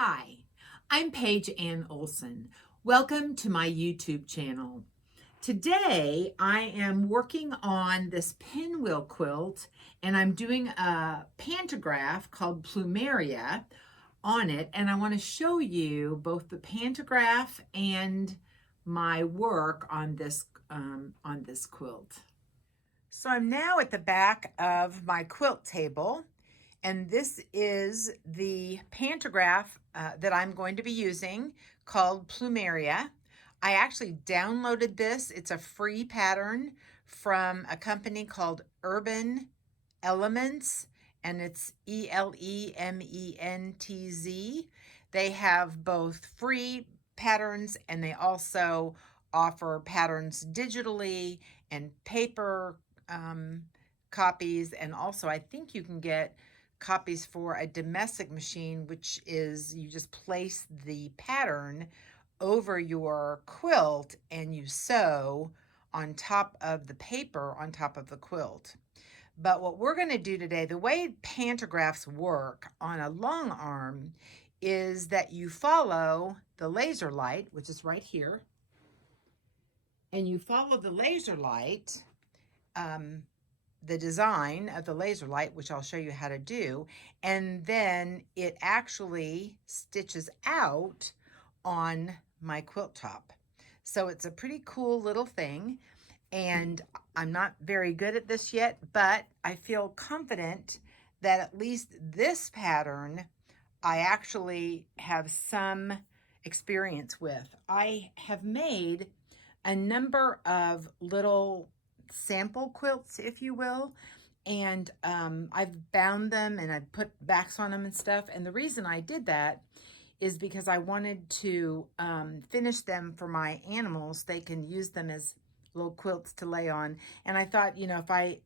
Hi, I'm Paige Ann Olson. Welcome to my YouTube channel. Today I am working on this pinwheel quilt and I'm doing a pantograph called Plumeria on it, and I want to show you both the pantograph and my work on this quilt. So I'm now at the back of my quilt table, and this is the pantograph that I'm going to be using called Plumeria. I actually downloaded this. It's a free pattern from a company called Urban Elements, and it's Elementz. They have both free patterns and they also offer patterns digitally and paper copies, and also I think you can get copies for a domestic machine, which is you just place the pattern over your quilt and you sew on top of the paper on top of the quilt. But what we're going to do today, the way pantographs work on a long arm is that you follow the laser light, which is right here, and you follow the laser light, the design of the laser light, which I'll show you how to do, and then it actually stitches out on my quilt top. So it's a pretty cool little thing, and I'm not very good at this yet, but I feel confident that at least this pattern I actually have some experience with. I have made a number of little sample quilts, if you will, and I've bound them and I've put backs on them and stuff. And the reason I did that is because I wanted to finish them for my animals. They can use them as little quilts to lay on. And I thought, if I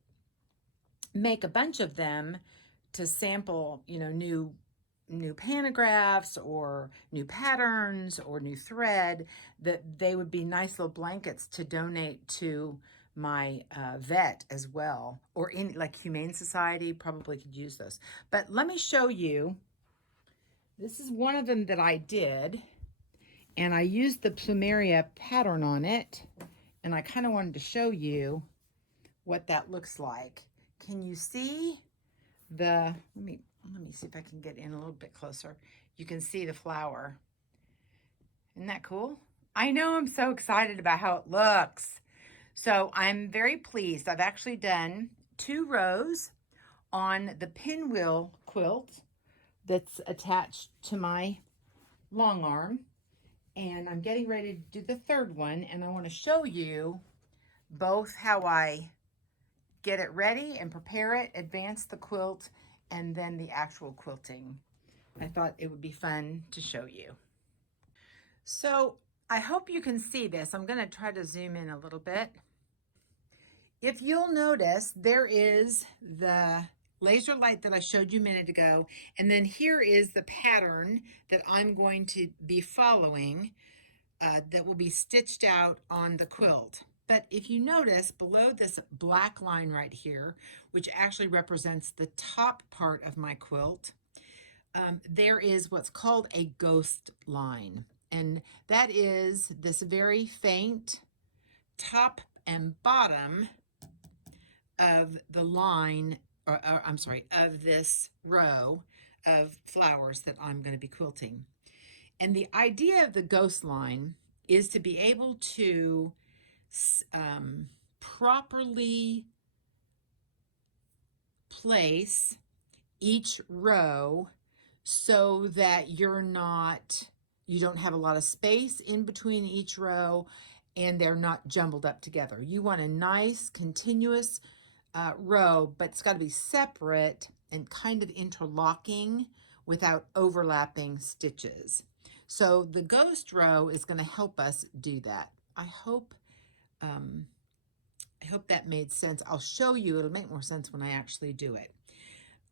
make a bunch of them to sample, new pantographs or new patterns or new thread, that they would be nice little blankets to donate to my vet as well, or any like Humane Society probably could use those. But let me show you. This is one of them that I did, and I used the Plumeria pattern on it, and I kind of wanted to show you what that looks like. Can you see the, let me see if I can get in a little bit closer. You can see the flower. Isn't that cool? I know, I'm so excited about how it looks. So I'm very pleased. I've actually done 2 rows on the pinwheel quilt that's attached to my long arm, and I'm getting ready to do the 3rd one, and I want to show you both how I get it ready and prepare it, advance the quilt, and then the actual quilting. I thought it would be fun to show you. So I hope you can see this. I'm going to try to zoom in a little bit. If you'll notice, there is the laser light that I showed you a minute ago, and then here is the pattern that I'm going to be following that will be stitched out on the quilt. But if you notice below this black line right here, which actually represents the top part of my quilt, there is what's called a ghost line. And that is this very faint top and bottom of the line, I'm sorry, of this row of flowers that I'm going to be quilting. And the idea of the ghost line is to be able to properly place each row so that you don't have a lot of space in between each row and they're not jumbled up together. You want a nice continuous row, but it's got to be separate and kind of interlocking without overlapping stitches. So the ghost row is going to help us do that. I hope that made sense. I'll show you. It'll make more sense when I actually do it.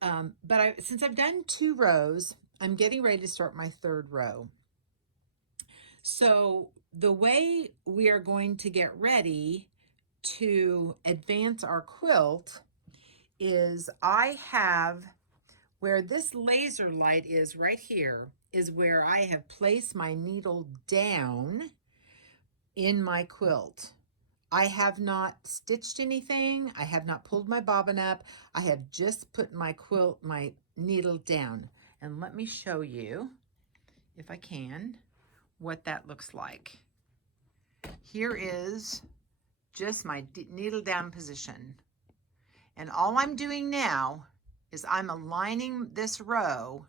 But since I've done 2 rows, I'm getting ready to start my 3rd row. So the way we are going to get ready to advance our quilt is I have Where this laser light is right here is where I have placed my needle down in my quilt. I have not stitched anything. I have not pulled my bobbin up. I have just put my needle down. And let me show you, if I can, what that looks like. Here is just my needle down position. And all I'm doing now is I'm aligning this row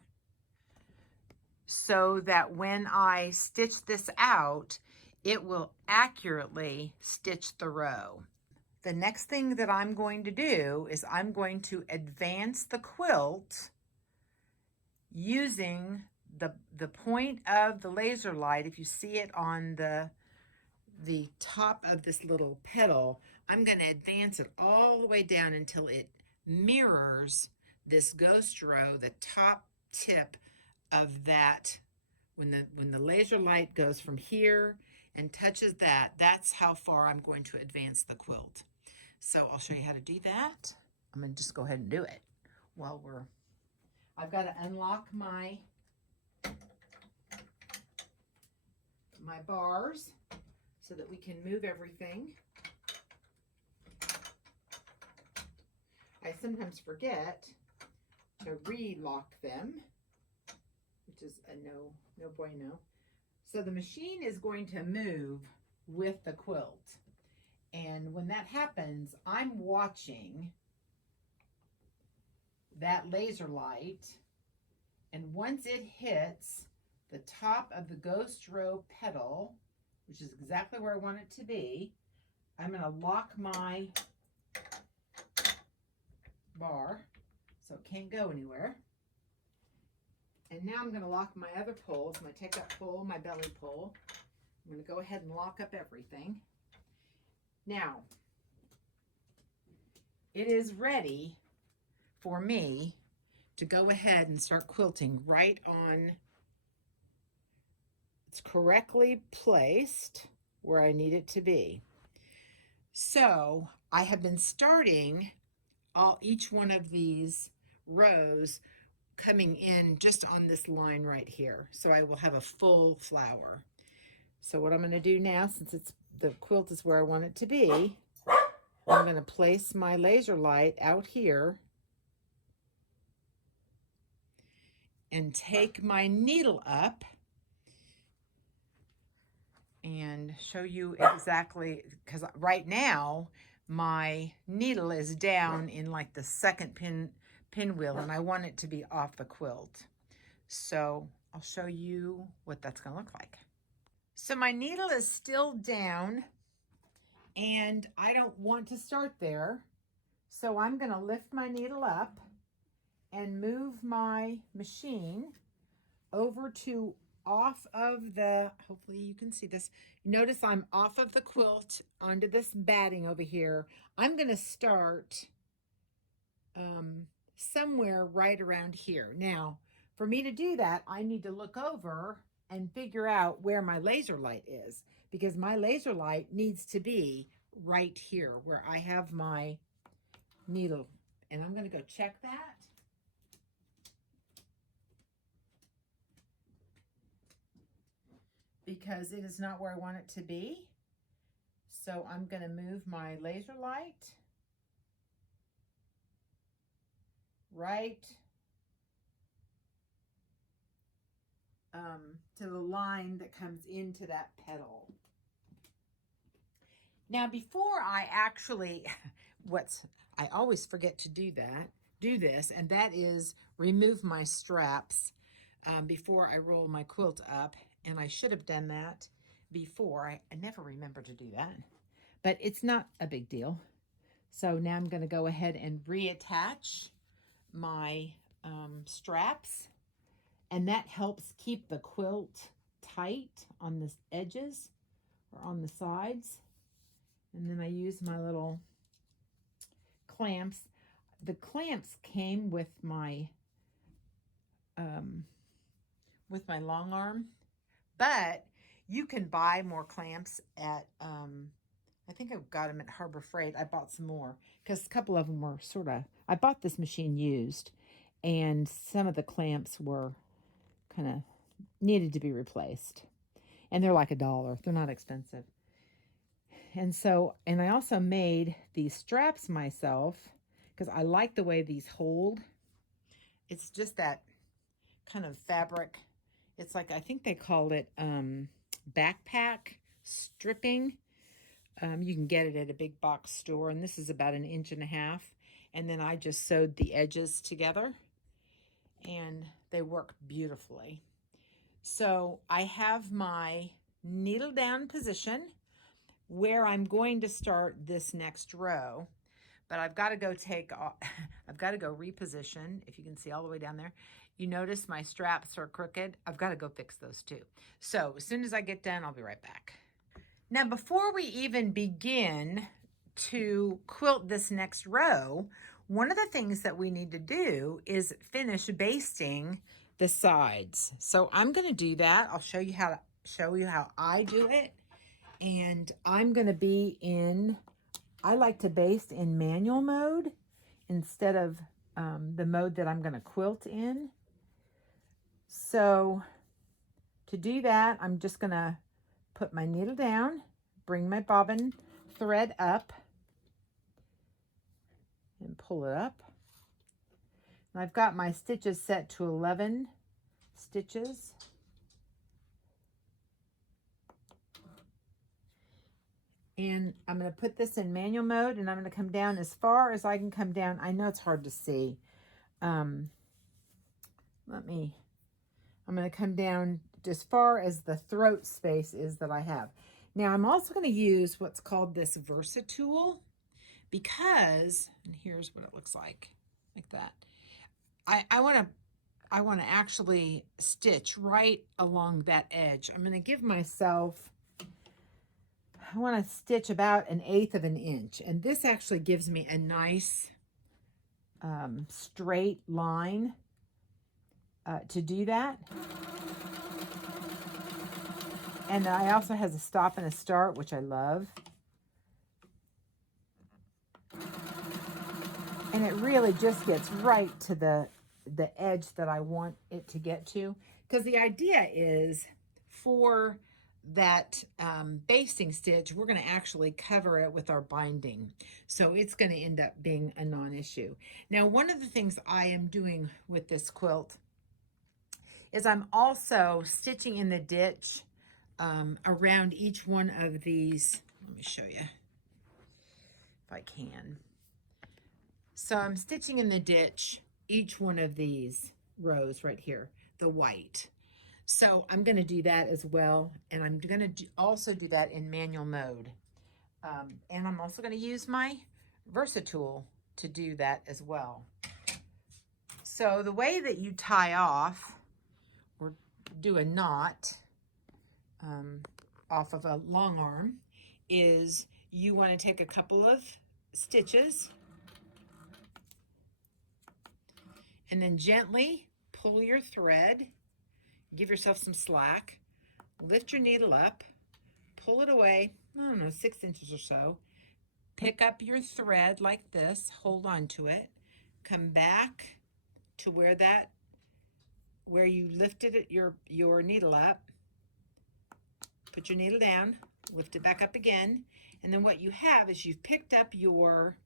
so that when I stitch this out, it will accurately stitch the row. The next thing that I'm going to do is I'm going to advance the quilt using the point of the laser light. If you see it on the top of this little petal, I'm going to advance it all the way down until it mirrors this ghost row, the top tip of that. When the laser light goes from here and touches that, that's how far I'm going to advance the quilt. So I'll show you how to do that. I'm going to just go ahead and do it while I've got to unlock my bars so that we can move everything. I sometimes forget to re-lock them, which is a no bueno. So the machine is going to move with the quilt. And when that happens, I'm watching that laser light. And once it hits the top of the ghost row petal, which is exactly where I want it to be, I'm going to lock my bar so it can't go anywhere. And now I'm going to lock my other poles, my take-up pole, my belly pole. I'm going to go ahead and lock up everything. Now, it is ready for me to go ahead and start quilting right on. It's correctly placed where I need it to be. So I have been starting each one of these rows coming in just on this line right here. So I will have a full flower. So what I'm going to do now, since the quilt is where I want it to be, I'm going to place my laser light out here and take my needle up and show you exactly, because right now my needle is down in like the second pinwheel and I want it to be off the quilt. So I'll show you what that's going to look like. So my needle is still down and I don't want to start there. So I'm going to lift my needle up and move my machine over to off of the, hopefully you can see this. Notice I'm off of the quilt onto this batting over here. I'm going to start somewhere right around here. Now, for me to do that, I need to look over and figure out where my laser light is, because my laser light needs to be right here where I have my needle. And I'm going to go check that. Because it is not where I want it to be. So I'm going to move my laser light right to the line that comes into that petal. Now before I actually, I always forget to do this, and that is remove my straps before I roll my quilt up. And I should have done that before. I never remember to do that, but it's not a big deal. So now I'm going to go ahead and reattach my straps, and that helps keep the quilt tight on the edges or on the sides. And then I use my little clamps. The clamps came with my long arm, but you can buy more clamps at, I think I got them at Harbor Freight. I bought some more because a couple of them were I bought this machine used, and some of the clamps were kind of needed to be replaced. And they're like $1. They're not expensive. And I also made these straps myself because I like the way these hold. It's just that kind of fabric. It's like, I think they called it backpack stripping. You can get it at a big box store, and this is about 1.5 inches. And then I just sewed the edges together, and they work beautifully. So I have my needle down position where I'm going to start this next row, but I've got to go I've got to go reposition. If you can see all the way down there, you notice my straps are crooked. I've got to go fix those too. So as soon as I get done, I'll be right back. Now, before we even begin to quilt this next row, one of the things that we need to do is finish basting the sides. So I'm going to do that. I'll show you how I do it. And I'm going to be I like to baste in manual mode instead of the mode that I'm going to quilt in. So to do that, I'm just going to put my needle down, bring my bobbin thread up, and pull it up. And I've got my stitches set to 11 stitches. And I'm going to put this in manual mode, and I'm going to come down as far as I can come down. I know it's hard to see. I'm going to come down as far as the throat space is that I have. Now I'm also going to use what's called this Versatool, because, and here's what it looks like that. I want to actually stitch right along that edge. I'm going to give myself, I want to stitch about 1/8 of an inch, and this actually gives me a nice straight line to do that. And I also has a stop and a start, which I love. And it really just gets right to the edge that I want it to get to. Because the idea is for that basting stitch, we're going to actually cover it with our binding. So it's going to end up being a non-issue. Now, one of the things I am doing with this quilt is I'm also stitching in the ditch around each one of these. Let me show you if I can. So I'm stitching in the ditch each one of these rows right here, the white. So I'm going to do that as well, and I'm going to also do that in manual mode. And I'm also going to use my Versatool to do that as well. So the way that you tie off or do a knot off of a long arm is you want to take a couple of stitches and then gently pull your thread, give yourself some slack, lift your needle up, pull it away, I don't know, 6 inches or so, pick up your thread like this, hold on to it, come back to where you lifted it, your needle up, put your needle down, lift it back up again, and then what you have is you've picked up your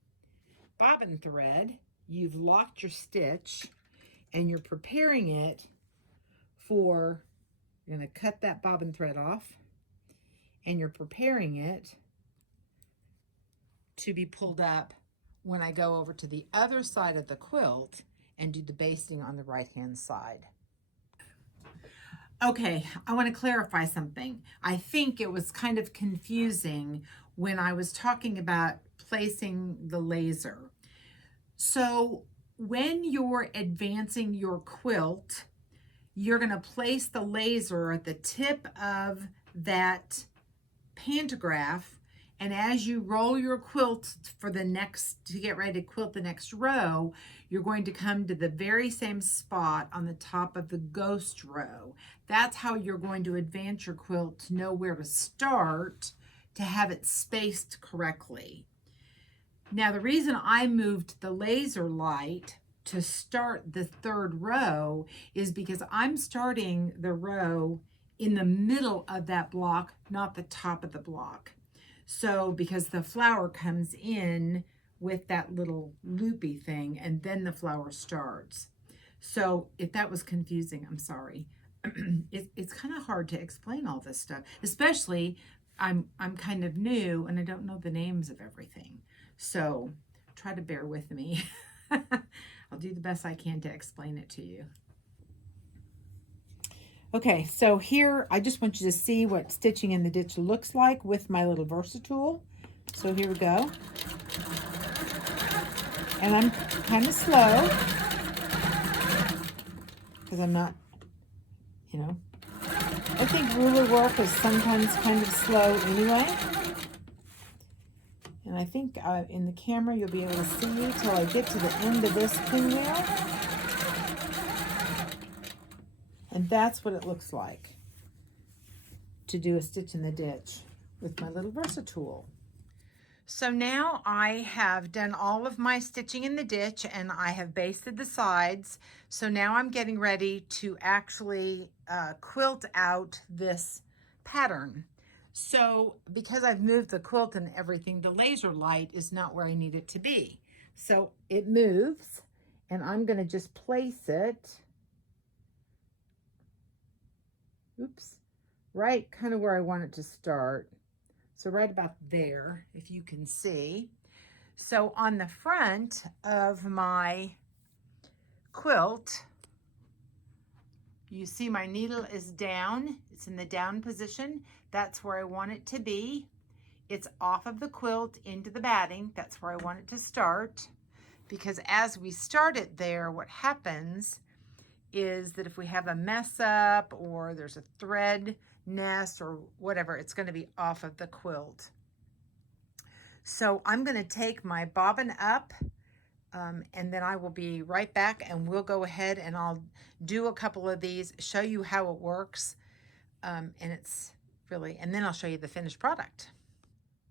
bobbin thread, you've locked your stitch, and you're preparing it for, you're going to cut that bobbin thread off, and you're preparing it to be pulled up when I go over to the other side of the quilt and do the basting on the right-hand side. Okay, I want to clarify something. I think it was kind of confusing when I was talking about placing the laser. So when you're advancing your quilt, you're going to place the laser at the tip of that pantograph, and as you roll your quilt to get ready to quilt the next row, you're going to come to the very same spot on the top of the ghost row. That's how you're going to advance your quilt to know where to start to have it spaced correctly. Now, the reason I moved the laser light to start the third row is because I'm starting the row in the middle of that block, not the top of the block. So because the flower comes in with that little loopy thing and then the flower starts. So if that was confusing, I'm sorry. It's kind of hard to explain all this stuff, especially I'm kind of new and I don't know the names of everything. So try to bear with me. I'll do the best I can to explain it to you. Okay, so here I just want you to see what stitching in the ditch looks like with my little Versatool. So here we go. And I'm kind of slow because I'm not, you know, I think ruler work is sometimes kind of slow anyway. And I think in the camera you'll be able to see till I get to the end of this pinwheel. And that's what it looks like to do a stitch in the ditch with my little Versatool. So now I have done all of my stitching in the ditch and I have basted the sides. So now I'm getting ready to actually quilt out this pattern. So because I've moved the quilt and everything, the laser light is not where I need it to be. So it moves and I'm going to just place it, oops, right kind of where I want it to start. So right about there, if you can see. So on the front of my quilt, you see my needle is down. It's in the down position. That's where I want it to be. It's off of the quilt into the batting. That's where I want it to start. Because as we start it there, what happens is that if we have a mess up or there's a thread nest or whatever, it's going to be off of the quilt. So I'm going to take my bobbin up and then I will be right back and we'll go ahead and I'll do a couple of these, show you how it works, and it's really, and then I'll show you the finished product.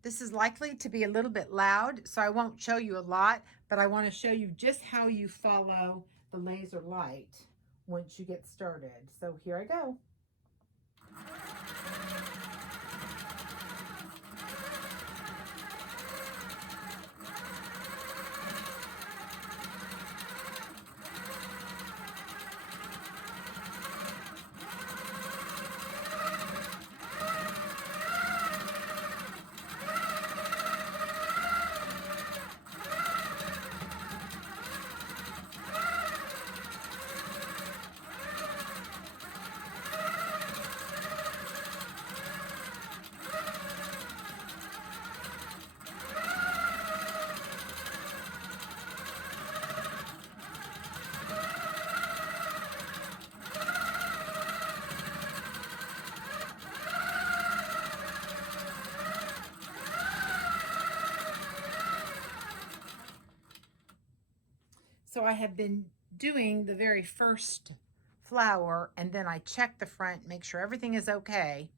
This is likely to be a little bit loud, so I won't show you a lot, but I want to show you just how you follow the laser light once you get started. So here I go. So I have been doing the very first flower and then I check the front, make sure everything is okay.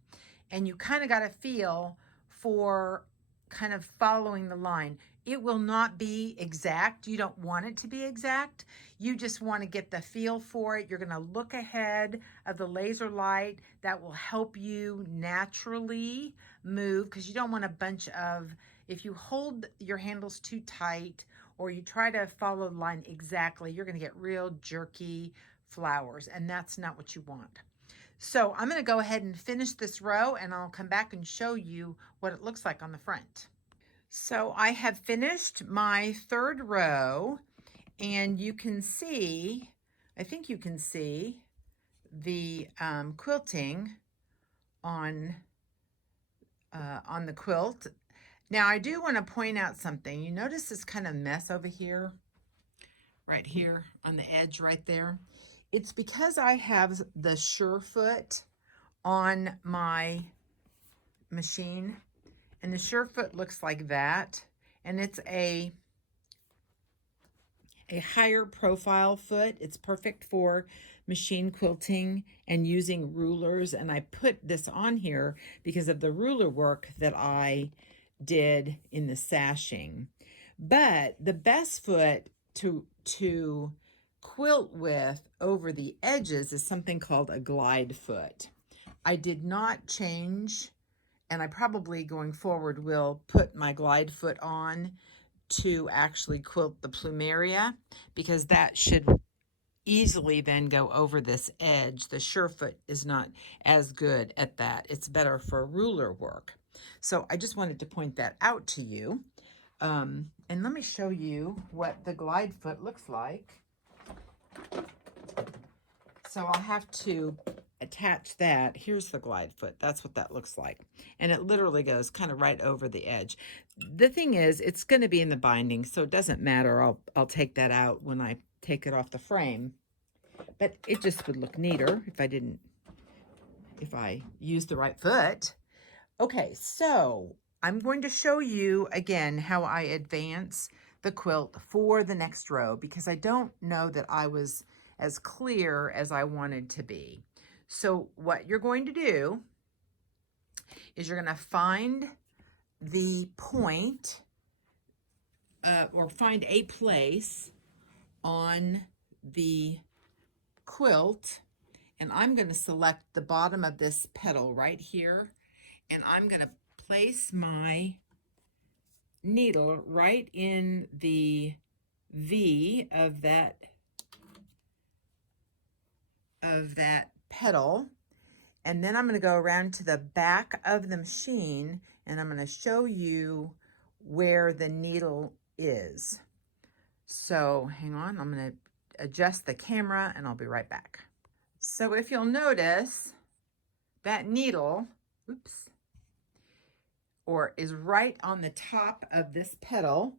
And you kind of got a feel for kind of following the line. It will not be exact. You don't want it to be exact. You just want to get the feel for it. You're going to look ahead of the laser light. That will help you naturally move because you don't want a bunch of, if you hold your handles too tight or you try to follow the line exactly, you're going to get real jerky flowers and that's not what you want. So I'm going to go ahead and finish this row and I'll come back and show you what it looks like on the front. So I have finished my third row and you can see, I think you can see the quilting on the quilt. Now I do want to point out something. You notice this kind of mess over here, right here on the edge right there. It's because I have the Surefoot on my machine and the Surefoot looks like that and it's a higher profile foot. It's perfect for machine quilting and using rulers, and I put this on here because of the ruler work that I did in the sashing. But the best foot to quilt with over the edges is something called a glide foot. I did not change, and I probably going forward will put my glide foot on to actually quilt the plumeria, because that should easily then go over this edge. The Surefoot is not as good at that. It's better for ruler work. So I just wanted to point that out to you. And let me show you what the glide foot looks like. So I'll have to attach that. Here's the glide foot. That's what that looks like. And it literally goes kind of right over the edge. The thing is, it's going to be in the binding, so it doesn't matter. I'll take that out when I take it off the frame. But it just would look neater if I used the right foot. Okay, so I'm going to show you again how I advance the quilt for the next row, because I don't know that I was as clear as I wanted to be. So what you're going to do is you're going to find the point or find a place on the quilt, and I'm going to select the bottom of this petal right here, and I'm going to place my needle right in the V of that petal, and then I'm going to go around to the back of the machine, and I'm going to show you where the needle is. So hang on, I'm going to adjust the camera and I'll be right back. So if you'll notice, that needle, is right on the top of this petal,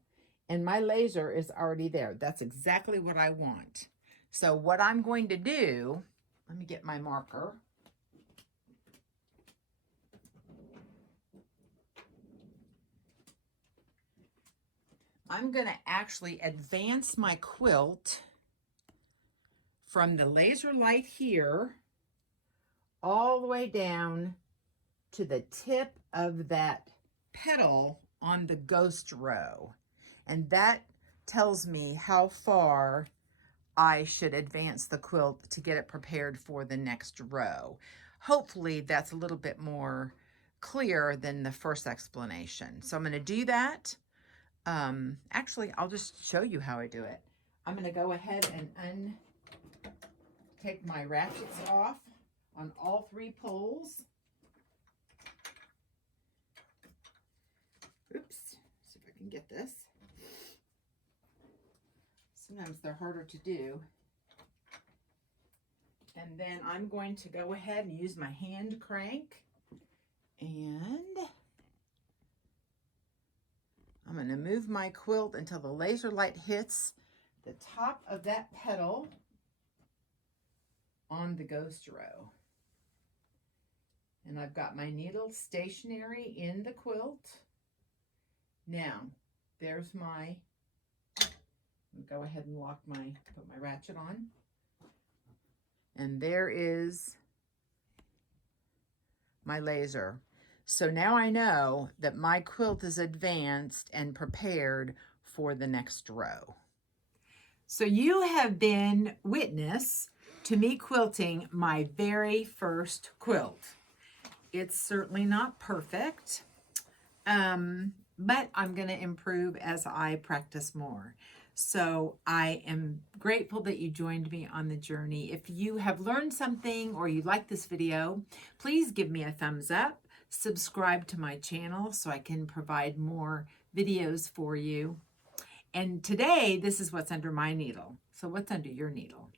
and my laser is already there. That's exactly what I want. So what I'm going to do, let me get my marker. I'm going to actually advance my quilt from the laser light here all the way down to the tip of that petal on the ghost row. And that tells me how far I should advance the quilt to get it prepared for the next row. Hopefully that's a little bit more clear than the first explanation. So I'm going to do that. Actually, I'll just show you how I do it. I'm going to go ahead and take my ratchets off on all 3 poles. Oops, see if I can get this. Sometimes they're harder to do. And then I'm going to go ahead and use my hand crank, and I'm going to move my quilt until the laser light hits the top of that petal on the ghost row. And I've got my needle stationary in the quilt. Now, there's my, go ahead and put my ratchet on. And there is my laser. So now I know that my quilt is advanced and prepared for the next row. So you have been witness to me quilting my very first quilt. It's certainly not perfect, but I'm going to improve as I practice more. So I am grateful that you joined me on the journey. If you have learned something or you like this video, please give me a thumbs up. Subscribe to my channel so I can provide more videos for you. And today, this is what's under my needle. So what's under your needle?